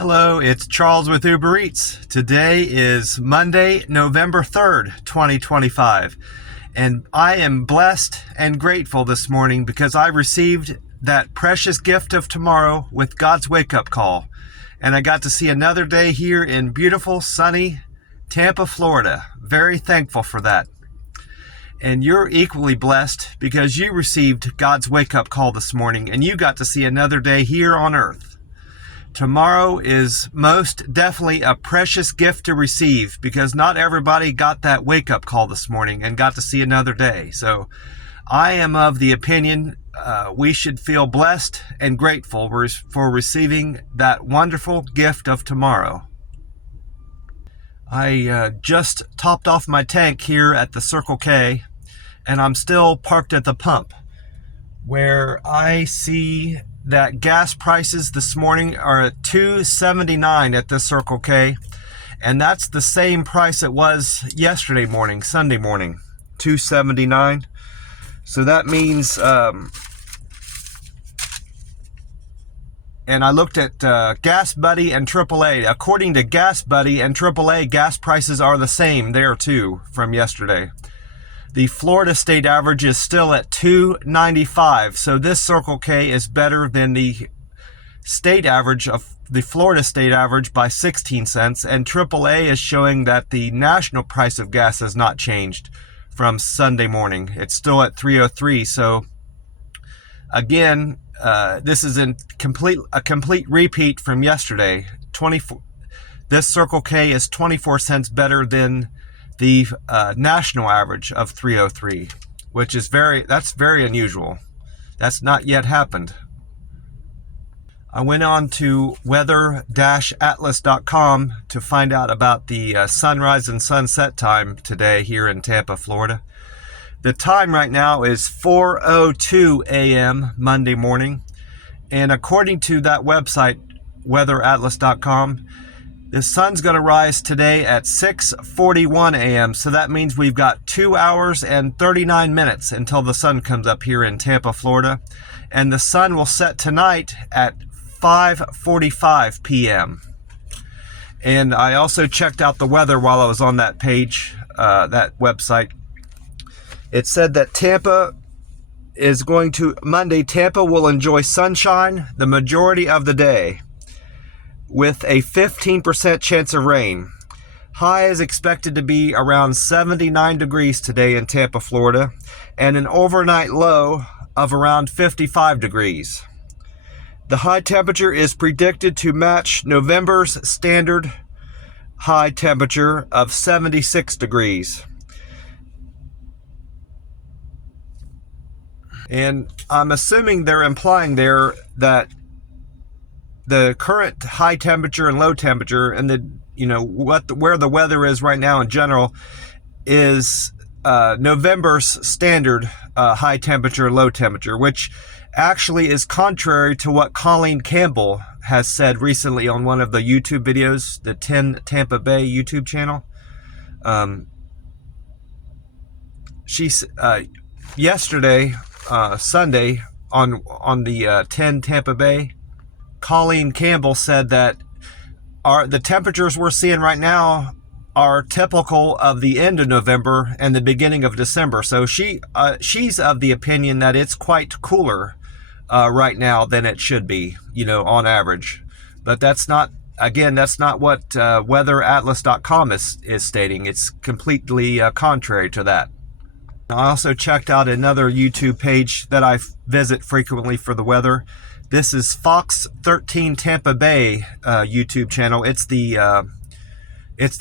Hello, it's Charles with Uber Eats. Today is Monday, November 3rd, 2025. And I am blessed and grateful this morning because I received that precious gift of tomorrow with God's wake-up call. And I got to see another day here in beautiful, sunny Tampa, Florida. Very thankful for that. And you're equally blessed because you received God's wake-up call this morning and you got to see another day here on earth. Tomorrow is most definitely a precious gift to receive because not everybody got that wake-up call this morning and got to see another day. So I am of the opinion we should feel blessed and grateful for receiving that wonderful gift of tomorrow. I just topped off my tank here at the Circle K, and I'm still parked at the pump, where I see that gas prices this morning are at $2.79 at the Circle K, and that's the same price it was yesterday morning, Sunday morning, $2.79. So that means, and I looked at Gas Buddy and AAA. According to Gas Buddy and AAA, gas prices are the same there too from yesterday. The Florida state average is still at $2.95, so this Circle K is better than the state average of the Florida state average by 16 cents, and AAA is showing that the national price of gas has not changed from Sunday morning. It's still at $3.03, so again, this is a complete repeat from yesterday. This Circle K is 24 cents better than the national average of $3.03, which is that's very unusual. That's not yet happened. I went on to weather-atlas.com to find out about the sunrise and sunset time today here in Tampa, Florida. The time right now is 4:02 a.m. Monday morning, and according to that website, weather-atlas.com, the sun's going to rise today at 6:41 a.m. So that means we've got 2 hours and 39 minutes until the sun comes up here in Tampa, Florida. And the sun will set tonight at 5:45 p.m. And I also checked out the weather while I was on that page, that website. It said that Monday, Tampa will enjoy sunshine the majority of the day, with a 15% chance of rain. High is expected to be around 79 degrees today in Tampa, Florida, and an overnight low of around 55 degrees. The high temperature is predicted to match November's standard high temperature of 76 degrees. And I'm assuming they're implying there that the current high temperature and low temperature and where the weather is right now in general is November's standard high temperature and low temperature, which actually is contrary to what Colleen Campbell has said recently on one of the YouTube videos, the 10 Tampa Bay YouTube channel. Yesterday, Sunday, on the 10 Tampa Bay, Colleen Campbell said that the temperatures we're seeing right now are typical of the end of November and the beginning of December. So she's of the opinion that it's quite cooler right now than it should be, on average. But that's not what weather-atlas.com is stating. It's completely contrary to that. I also checked out another YouTube page that I visit frequently for the weather. This is Fox 13 Tampa Bay YouTube channel. It's the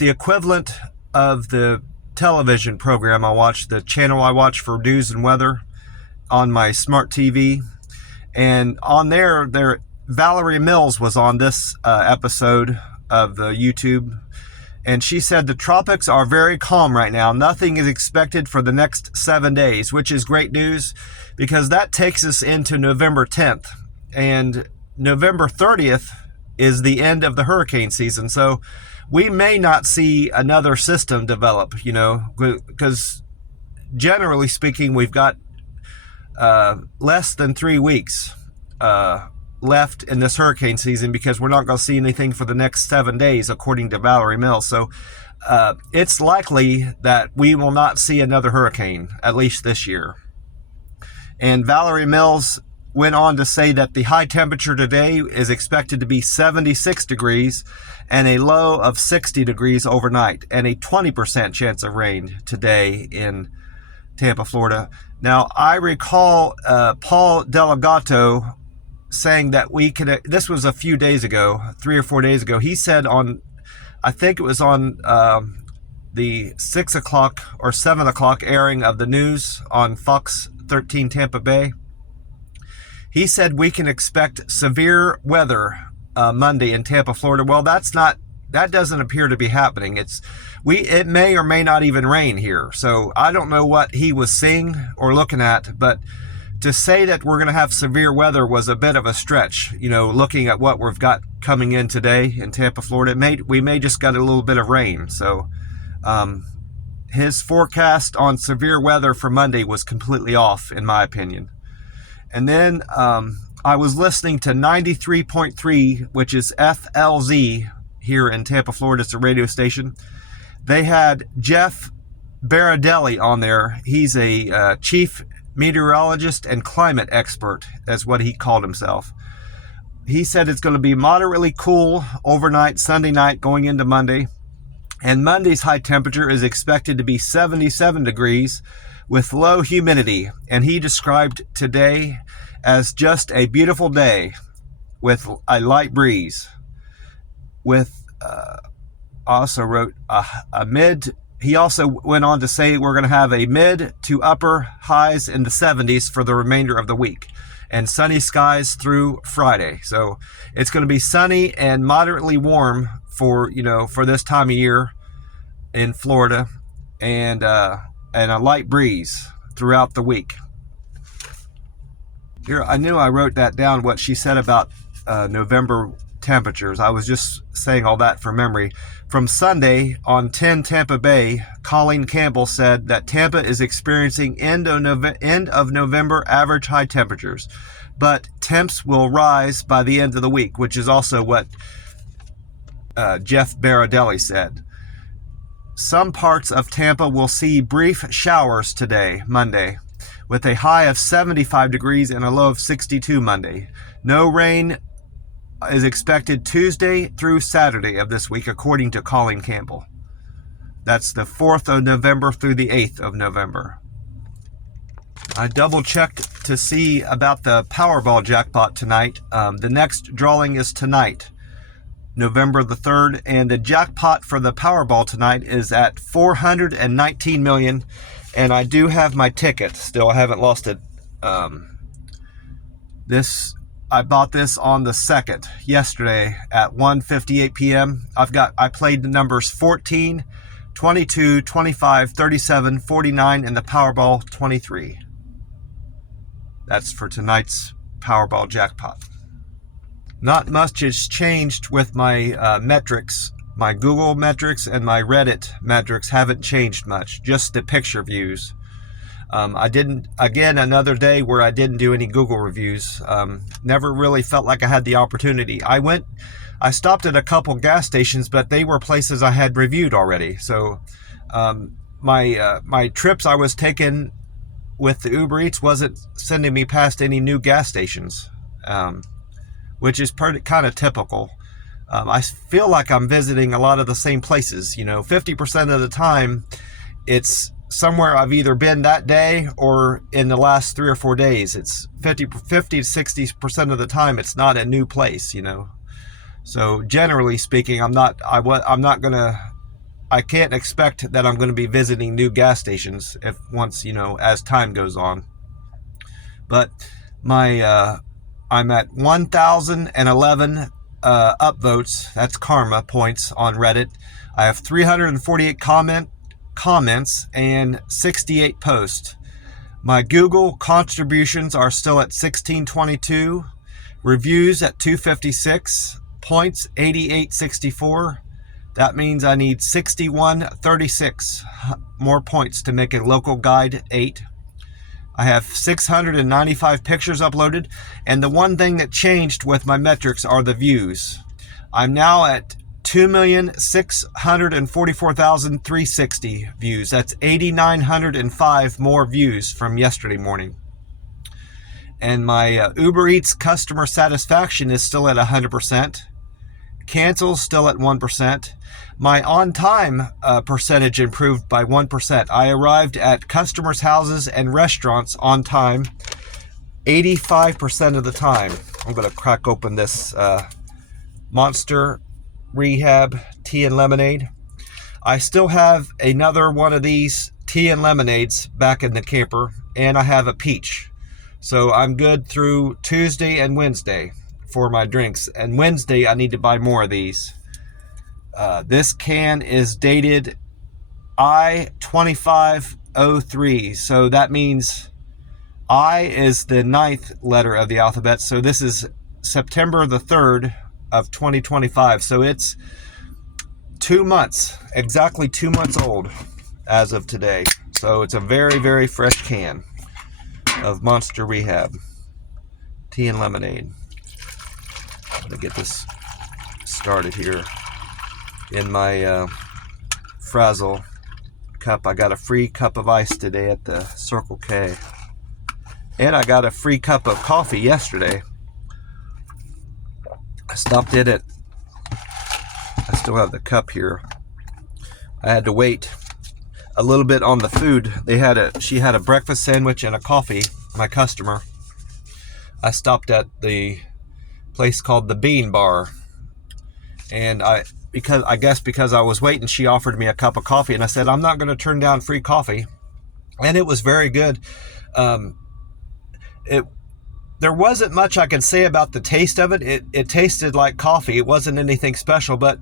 equivalent of the television program I watch, the channel I watch for news and weather on my smart TV. And on there Valerie Mills was on this episode of the YouTube. And she said the tropics are very calm right now. Nothing is expected for the next 7 days, which is great news because that takes us into November 10th. And November 30th is the end of the hurricane season. So we may not see another system develop, because generally speaking, we've got less than 3 weeks left in this hurricane season because we're not going to see anything for the next 7 days, according to Valerie Mills. So it's likely that we will not see another hurricane, at least this year. And Valerie Mills went on to say that the high temperature today is expected to be 76 degrees and a low of 60 degrees overnight, and a 20% chance of rain today in Tampa, Florida. Now, I recall Paul Delegato saying that we could, this was a few days ago, 3 or 4 days ago, he said on, I think it was on the 6 o'clock or 7 o'clock airing of the news on Fox 13 Tampa Bay, he said we can expect severe weather Monday in Tampa, Florida. Well, that doesn't appear to be happening. It may or may not even rain here. So I don't know what he was seeing or looking at, but to say that we're going to have severe weather was a bit of a stretch, looking at what we've got coming in today in Tampa, Florida. We may just got a little bit of rain. So his forecast on severe weather for Monday was completely off, in my opinion. And then I was listening to 93.3, which is FLZ here in Tampa, Florida. It's a radio station. They had Jeff Baradelli on there. He's a chief meteorologist and climate expert, is what he called himself. He said it's going to be moderately cool overnight, Sunday night going into Monday. And Monday's high temperature is expected to be 77 degrees with low humidity. And he described today as just a beautiful day with a light breeze. With also wrote a mid. He also went on to say we're going to have a mid to upper highs in the 70s for the remainder of the week, and sunny skies through Friday. So it's going to be sunny and moderately warm for this time of year in Florida, and a light breeze throughout the week. Here, I knew I wrote that down, what she said about November temperatures. I was just saying all that from memory. From Sunday on 10 Tampa Bay, Colleen Campbell said that Tampa is experiencing end of November average high temperatures, but temps will rise by the end of the week, which is also what Jeff Baradelli said. Some parts of Tampa will see brief showers today, Monday, with a high of 75 degrees and a low of 62 Monday. No rain is expected Tuesday through Saturday of this week, according to Colleen Campbell. That's the 4th of November through the 8th of November. I double-checked to see about the Powerball jackpot tonight. The next drawing is tonight, November the 3rd, and the jackpot for the Powerball tonight is at $419 million, and I do have my ticket still. I haven't lost it. I bought this on the 2nd, yesterday at 1:58 p.m. I played the numbers 14, 22, 25, 37, 49, and the Powerball 23. That's for tonight's Powerball jackpot. Not much has changed with my metrics. My Google metrics and my Reddit metrics haven't changed much, just the picture views. Another day where I didn't do any Google reviews. Never really felt like I had the opportunity. I stopped at a couple gas stations, but they were places I had reviewed already. So my trips I was taking with the Uber Eats wasn't sending me past any new gas stations, which is kind of typical. I feel like I'm visiting a lot of the same places. 50% of the time, it's somewhere I've either been that day or in the last 3 or 4 days. It's 50 to 60% of the time it's not a new place, So generally speaking, I can't expect that I'm going to be visiting new gas stations as time goes on. But I'm at 1,011 upvotes. That's karma points on Reddit. I have 348 comments and 68 posts. My Google contributions are still at 1622, reviews at 256, points 8864. That means I need 6136 more points to make a local guide 8. I have 695 pictures uploaded, and the one thing that changed with my metrics are the views. I'm now at 2,644,360 views. That's 8,905 more views from yesterday morning. And my Uber Eats customer satisfaction is still at 100%. Cancels still at 1%. My on-time percentage improved by 1%. I arrived at customers' houses and restaurants on time 85% of the time. I'm going to crack open this Monster Rehab tea and lemonade. I still have another one of these tea and lemonades back in the camper, and I have a peach. So I'm good through Tuesday and Wednesday for my drinks. And Wednesday, I need to buy more of these. This can is dated I-2503. So that means I is the 9th letter of the alphabet. So this is September the 3rd of 2025. So it's 2 months, exactly 2 months old as of today. So it's a very, very fresh can of Monster Rehab tea and lemonade. I'm gonna get this started here in my Frazzle cup. I got a free cup of ice today at the Circle K, and I got a free cup of coffee yesterday. I stopped in it. I still have the cup here. I had to wait a little bit on the food. She had a breakfast sandwich and a coffee, my customer. I stopped at the place called the Bean Bar, and because I was waiting, she offered me a cup of coffee, and I said I'm not going to turn down free coffee, and it was very good. There wasn't much I could say about the taste of it. It tasted like coffee. It wasn't anything special, but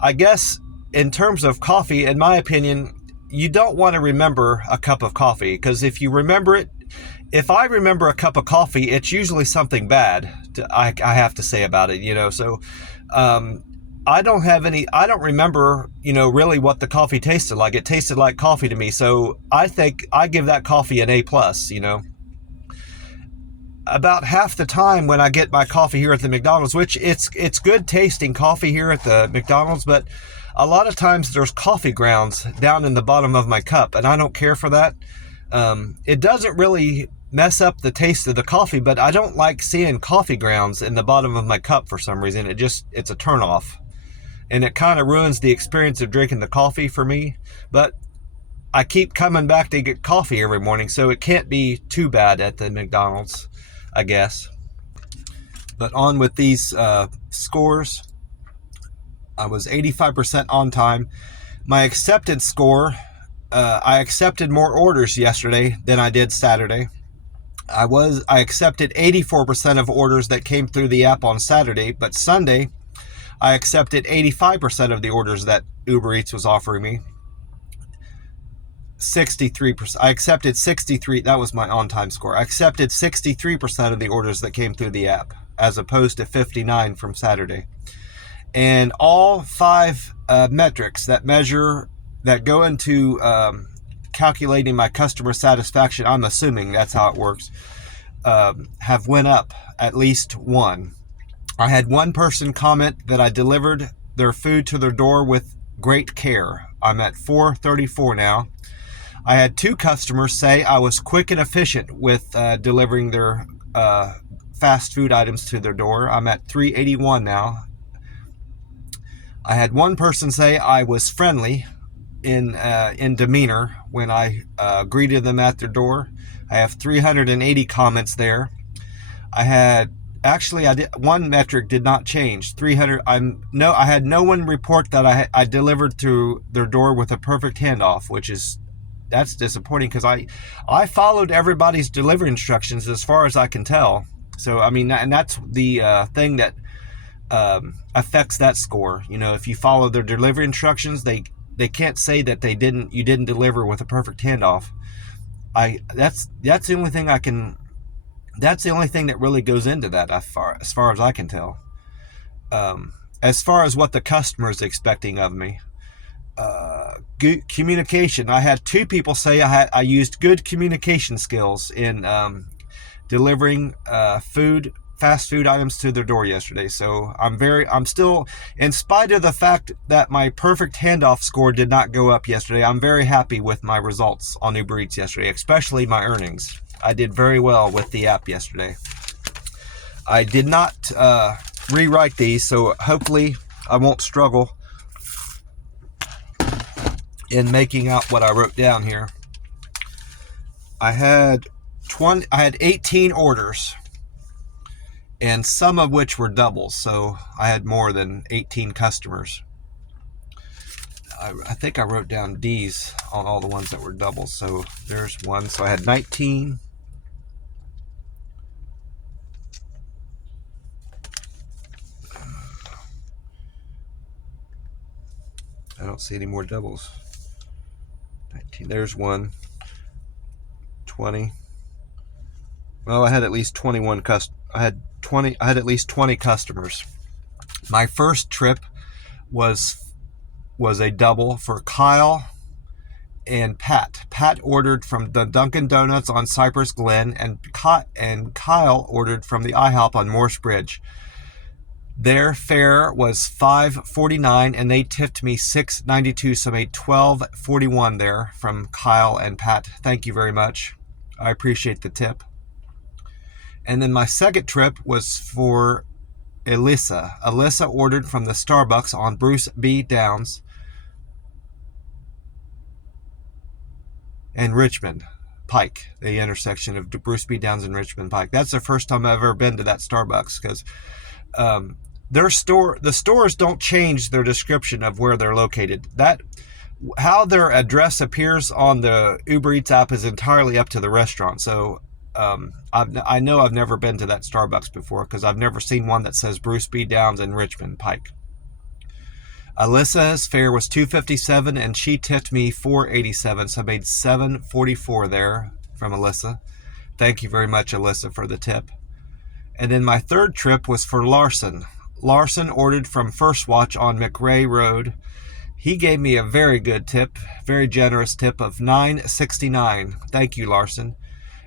I guess in terms of coffee, in my opinion, you don't want to remember a cup of coffee, because if you remember it, if I remember a cup of coffee, it's usually something bad I have to say about it, so I don't remember, really what the coffee tasted like. It tasted like coffee to me, so I think I give that coffee an A+, About half the time when I get my coffee here at the McDonald's, which it's good tasting coffee here at the McDonald's, but a lot of times there's coffee grounds down in the bottom of my cup, and I don't care for that. It doesn't really mess up the taste of the coffee, but I don't like seeing coffee grounds in the bottom of my cup for some reason. It's a turnoff, and it kind of ruins the experience of drinking the coffee for me. But I keep coming back to get coffee every morning, so it can't be too bad at the McDonald's, I guess. But on with these scores. I was 85% on time. My acceptance score, I accepted more orders yesterday than I did Saturday. I accepted 84% of orders that came through the app on Saturday, but Sunday I accepted 85% of the orders that Uber Eats was offering me. 63%. I accepted 63. That was my on-time score. I accepted 63% of the orders that came through the app, as opposed to 59 from Saturday. And all 5 metrics that go into calculating my customer satisfaction, I'm assuming that's how it works, have went up at least 1. I had one person comment that I delivered their food to their door with great care. I'm at 434 now. I had 2 customers say I was quick and efficient with delivering their fast food items to their door. I'm at 381 now. I had one person say I was friendly in demeanor when I greeted them at their door. I have 380 comments there. One metric did not change. 300. I had no one report that I delivered to their door with a perfect handoff, that's disappointing, because I followed everybody's delivery instructions as far as I can tell. So and that's the thing that affects that score. If you follow their delivery instructions, they can't say that you didn't deliver with a perfect handoff. That's the only thing that's the only thing that really goes into that, as far as I can tell. As far as what the customer is expecting of me, good communication. I had 2 people say I used good communication skills in delivering fast food items to their door yesterday. So I'm still, in spite of the fact that my perfect handoff score did not go up yesterday, I'm very happy with my results on Uber Eats yesterday, especially my earnings. I did very well with the app yesterday. I did not rewrite these, so hopefully I won't struggle in making out what I wrote down here. I had 18 orders, and some of which were doubles, so I had more than 18 customers. I think I wrote down D's on all the ones that were doubles, so there's one. So I had 19. I don't see any more doubles. 19, there's one. 20. Well, I had at least 21 I had at least 20 customers. My first trip was a double for Kyle and Pat. Pat ordered from the Dunkin' Donuts on Cypress Glen, and Kyle ordered from the IHOP on Morse Bridge. Their fare was $5.49, and they tipped me $6.92, so I made $12.41 there from Kyle and Pat. Thank you very much. I appreciate the tip. And then my second trip was for Alyssa. Alyssa ordered from the Starbucks on Bruce B. Downs and Richmond Pike, the intersection of Bruce B. Downs and Richmond Pike. That's the first time I've ever been to that Starbucks, because the stores don't change their description of where they're located. How their address appears on the Uber Eats app is entirely up to the restaurant. So I know I've never been to that Starbucks before, because I've never seen one that says Bruce B. Downs and Richmond Pike. Alyssa's fare was $2.57, and she tipped me $4.87, so I made $7.44 there from Alyssa. Thank you very much, Alyssa, for the tip. And then my third trip was for Larson. Larson ordered from First Watch on McRae Road. He gave me a very good tip, very generous tip of $9.69. Thank you, Larson.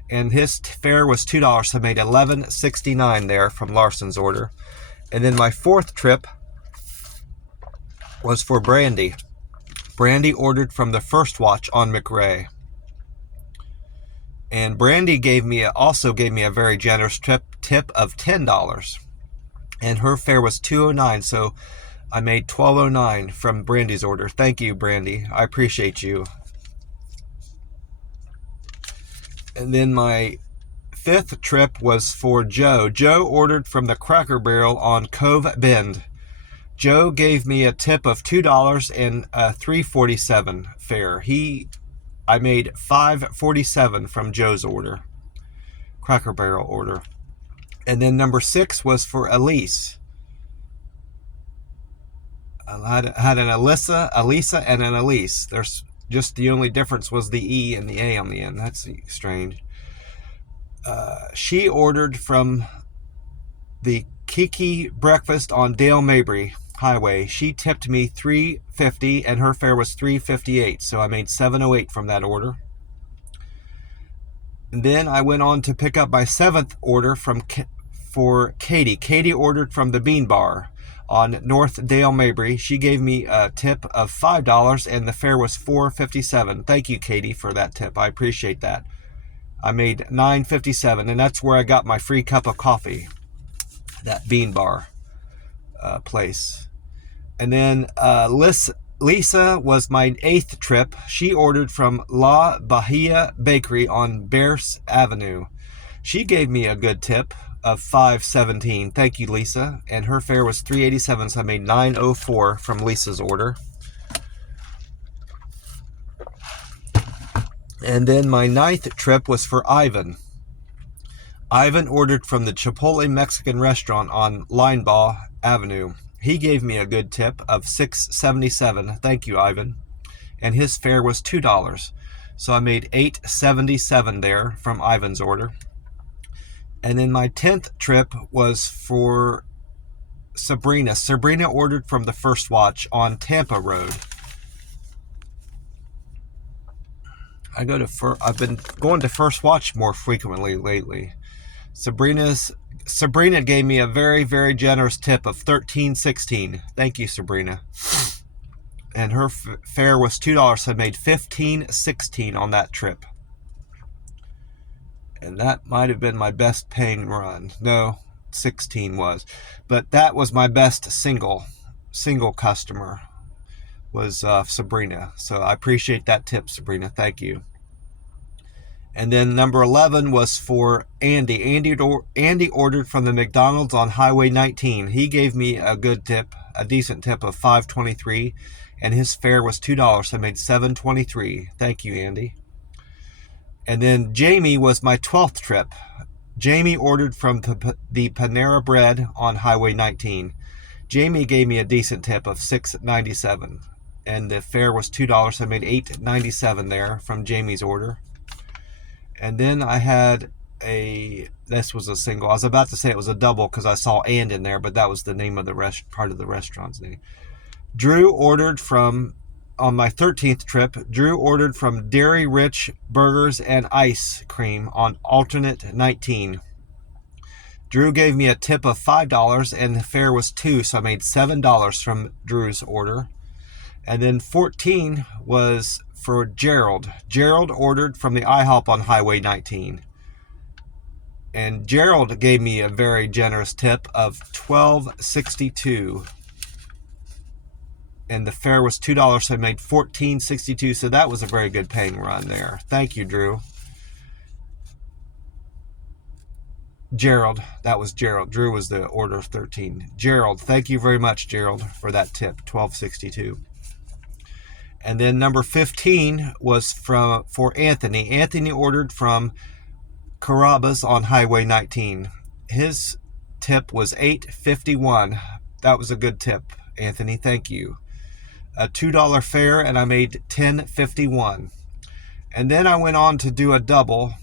And his fare was $2, so I made $11.69 there from Larson's order. And then my fourth trip was for Brandy. Brandy ordered from the First Watch on McRae. And Brandy also gave me a very generous tip of $10. And her fare was $2.09, so I made $12.09 from Brandy's order. Thank you, Brandy. I appreciate you. And then my fifth trip was for Joe. Joe ordered from the Cracker Barrel on Cove Bend. Joe gave me a tip of $2 and a $3.47 fare. I made $5.47 from Joe's order, Cracker Barrel order. And then number 6 was for Elise. I had an Elisa, and an Elise. There's just the only difference was the E and the A on the end. That's strange. She ordered from the Kiki Breakfast on Dale Mabry Highway. She tipped me $3.50, and her fare was $3.58, so I made $7.08 from that order. And then I went on to pick up my 7th order for Katie. Katie ordered from the Bean Bar on North Dale Mabry. She gave me a tip of $5, and the fare was $4.57. Thank you, Katie, for that tip. I appreciate that. I made $9.57, and that's where I got my free cup of coffee, that Bean Bar place. And then Lisa was my 8th trip. She ordered from La Bahia Bakery on Bears Avenue. She gave me a good tip of $5.17. Thank you, Lisa. And her fare was $3.87, so I made $9.04 from Lisa's order. And then my 9th trip was for Ivan. Ivan ordered from the Chipotle Mexican restaurant on Linebaugh Avenue. He gave me a good tip of $6.77. Thank you, Ivan. And his fare was $2. So I made $8.77 there from Ivan's order. And then my 10th trip was for Sabrina. Sabrina ordered from the First Watch on Tampa Road. I've been going to First Watch more frequently lately. Sabrina gave me a very, very generous tip of $13.16. Thank you, Sabrina. And her fare was $2, so I made $15.16 on that trip. And that might have been my best paying run. No, 16 was. But that was my best single customer, was Sabrina. So I appreciate that tip, Sabrina. Thank you. And then number 11 was for Andy. Andy ordered from the McDonald's on Highway 19. He gave me a good tip, a decent tip of $5.23, and his fare was $2, so I made $7.23. Thank you, Andy. And then Jamie was my 12th trip. Jamie ordered from the Panera Bread on Highway 19. Jamie gave me a decent tip of $6.97, and the fare was $2, so I made $8.97 there from Jamie's order. And then I had this was a single. I was about to say it was a double because I saw "and" in there, but that was the name of the part of the restaurant's name. Drew ordered on my 13th trip, Drew ordered from Dairy Rich Burgers and Ice Cream on alternate 19. Drew gave me a tip of $5 and the fare was $2, so I made $7 from Drew's order. And then 14 was for Gerald. Gerald ordered from the IHOP on Highway 19. And Gerald gave me a very generous tip of $12.62. And the fare was $2, so I made $14.62. So that was a very good paying run there. Thank you, Drew. Gerald, that was Gerald. Drew was the order of 13. Gerald, thank you very much, Gerald, for that tip, $12.62. And then number 15 was for Anthony. Anthony ordered from Carrabba's on Highway 19. His tip was $8.51. That was a good tip, Anthony. Thank you. A $2 fare, and I made $10.51. And then I went on to do a double.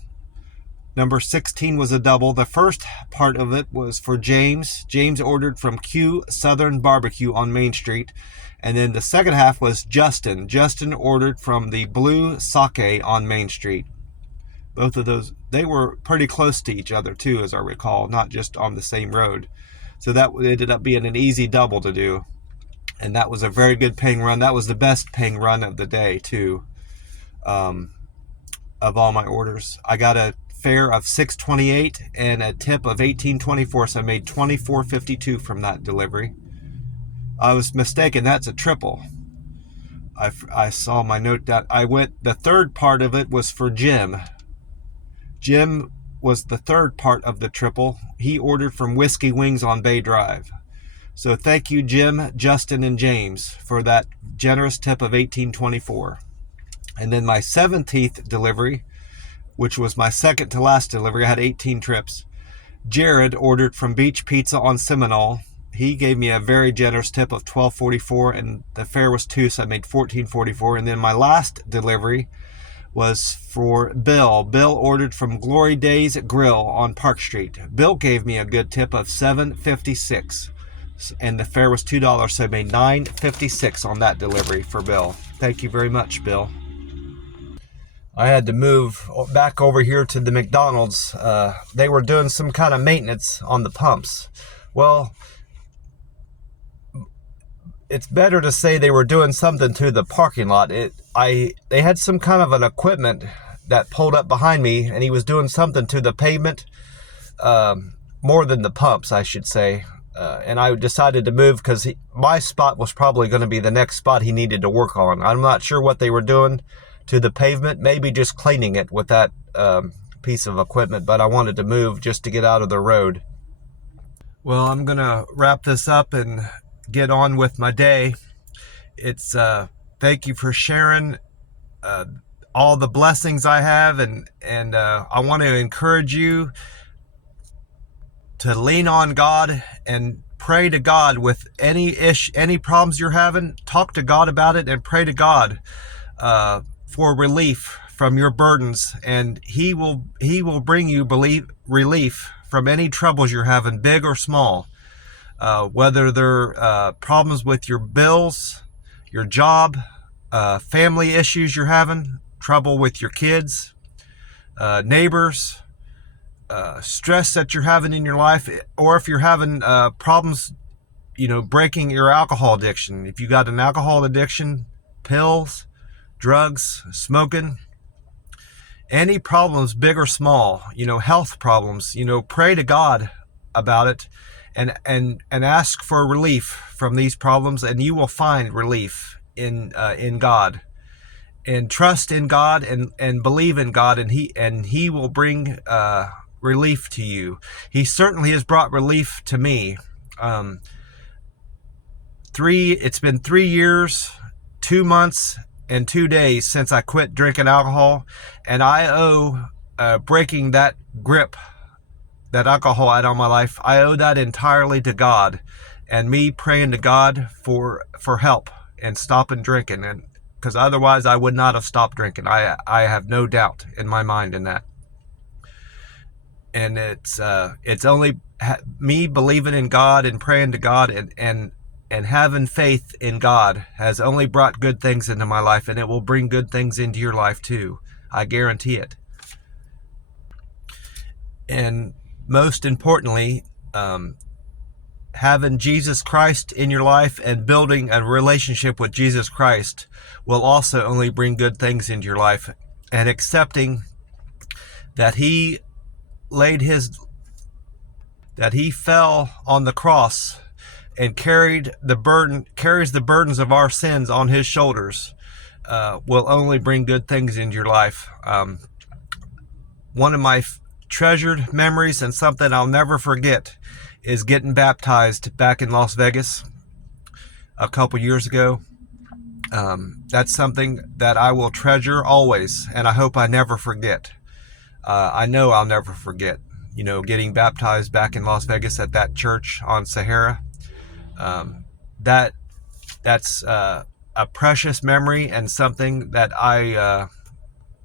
Number 16 was a double. The first part of it was for James. James ordered from Q Southern Barbecue on Main Street. And then the second half was Justin. Justin ordered from the Blue Sake on Main Street. Both of those, they were pretty close to each other too, as I recall, not just on the same road. So that ended up being an easy double to do. And that was a very good paying run. That was the best paying run of the day too, of all my orders. I got a fare of $6.28 and a tip of $18.24, so I made $24.52 from that delivery. I was mistaken, that's a triple. I saw my note that the third part of it was for Jim. Jim was the third part of the triple. He ordered from Whiskey Wings on Bay Drive. So thank you, Jim, Justin, and James for that generous tip of $18.24. And then my 17th delivery, which was my second to last delivery, I had 18 trips. Jared ordered from Beach Pizza on Seminole. He gave me a very generous tip of $12.44, and the fare was $2, so I made $14.44. And then my last delivery was for Bill. Bill ordered from Glory Days Grill on Park Street. Bill gave me a good tip of $7.56, and the fare was $2, so I made $9.56 on that delivery for Bill. Thank you very much, Bill. I had to move back over here to the McDonald's. They were doing some kind of maintenance on the pumps. Well, it's better to say they were doing something to the parking lot. They had some kind of an equipment that pulled up behind me, and he was doing something to the pavement, more than the pumps, I should say. And I decided to move because my spot was probably going to be the next spot he needed to work on. I'm not sure what they were doing to the pavement, maybe just cleaning it with that piece of equipment, but I wanted to move just to get out of the road. Well, I'm going to wrap this up and get on with my day. It's thank you for sharing all the blessings I have, and I want to encourage you to lean on God and pray to God with any problems you're having. Talk to God about it and pray to God for relief from your burdens, and He will bring you relief from any troubles you're having, big or small. Whether they're problems with your bills, your job, family issues you're having, trouble with your kids, neighbors, stress that you're having in your life, or if you're having problems, breaking your alcohol addiction. If you got an alcohol addiction, pills, drugs, smoking, any problems, big or small, health problems, pray to God about it and ask for relief from these problems, and you will find relief in God. And trust in God and believe in God, and he will bring relief to you. He certainly has brought relief to me. It's been 3 years, 2 months, and 2 days since I quit drinking alcohol, and I owe breaking that grip, that alcohol out of my life, I owe that entirely to God, and me praying to God for help and stopping drinking, and because otherwise I would not have stopped drinking. I have no doubt in my mind in that. And it's only me believing in God and praying to God and having faith in God has only brought good things into my life, and it will bring good things into your life too. I guarantee it. And most importantly, having Jesus Christ in your life and building a relationship with Jesus Christ will also only bring good things into your life. And accepting that he fell on the cross and carries the burdens of our sins on his shoulders, will only bring good things into your life. One of my treasured memories and something I'll never forget is getting baptized back in Las Vegas a couple years ago. That's something that I will treasure always, and I hope I never forget. I know I'll never forget, getting baptized back in Las Vegas at that church on Sahara. That's a precious memory, and something that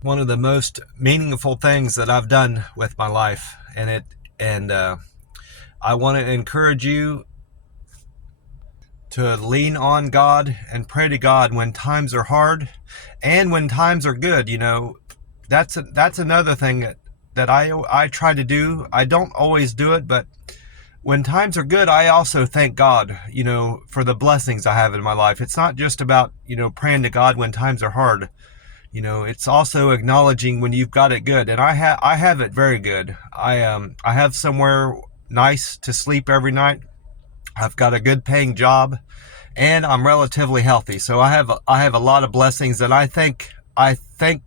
one of the most meaningful things that I've done with my life. And I want to encourage you to lean on God and pray to God when times are hard and when times are good. That's another thing that I try to do. I don't always do it, but when times are good, I also thank God, for the blessings I have in my life. It's not just about, praying to God when times are hard. It's also acknowledging when you've got it good. And I have it very good. I have somewhere nice to sleep every night. I've got a good paying job, and I'm relatively healthy. So I have a lot of blessings, and I thank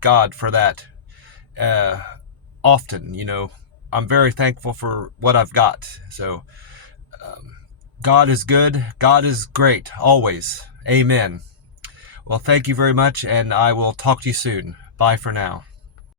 God for that often. I'm very thankful for what I've got. So God is good. God is great always. Amen. Well, thank you very much, and I will talk to you soon. Bye for now.